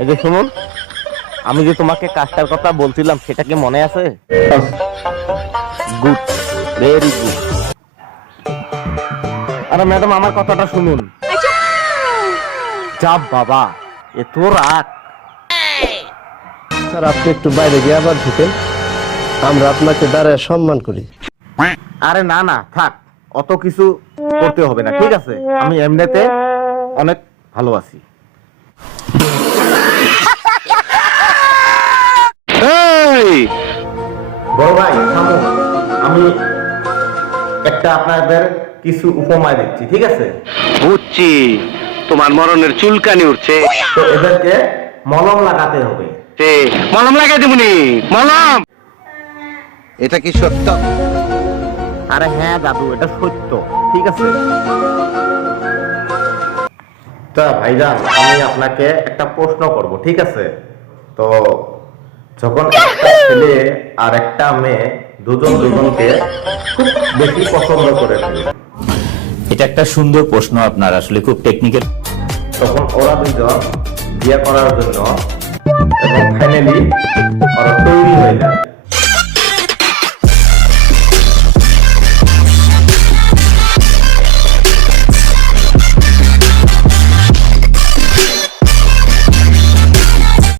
এই যে শুনুন, আমি যে তোমাকে কাজটার কথা বলছিলাম সেটা কি মনে আছে? Good, very good. আরে ম্যাডাম, আমার কথাটা শুনুন। যা বাবা, এত রাগ। স্যার, আপনি একটু বাইরে গিয়ে আবার ঢুকেন, আমরা আপনাকে দাঁড়ায় সম্মান করি। আরে না না, থাক, অত কিছু করতে হবে না, ঠিক আছে? আমি এমনিতে অনেক ভালো আছি। বড় ভাই থামুন, আমি একটা আপনাদের কিছু উপমা দিচ্ছি, ঠিক আছে? বুঝছি, তোমার মরণের চুলকানি উঠছে। তো এদেরকে মলম লাগাতে হবে। মলম লাগাই দেবনি, মলম। এটা কি সত্য? আরে হ্যাঁ দাদু, এটা সত্য, ঠিক আছে? তা ভাইজান, আমি আপনাকে একটা প্রশ্ন করব, ঠিক আছে? তো যখন একটা ছেলে আর একটা মেয়ে দুজনকে খুব বেশি পছন্দ করে ফেলে, এটা একটা সুন্দর প্রশ্ন, আপনার আসলে খুব টেকনিক্যাল। তখন ওরা দুজন বিয়ে করার জন্য এবং ফাইনালি ওরা তৈরি হয়ে যায়।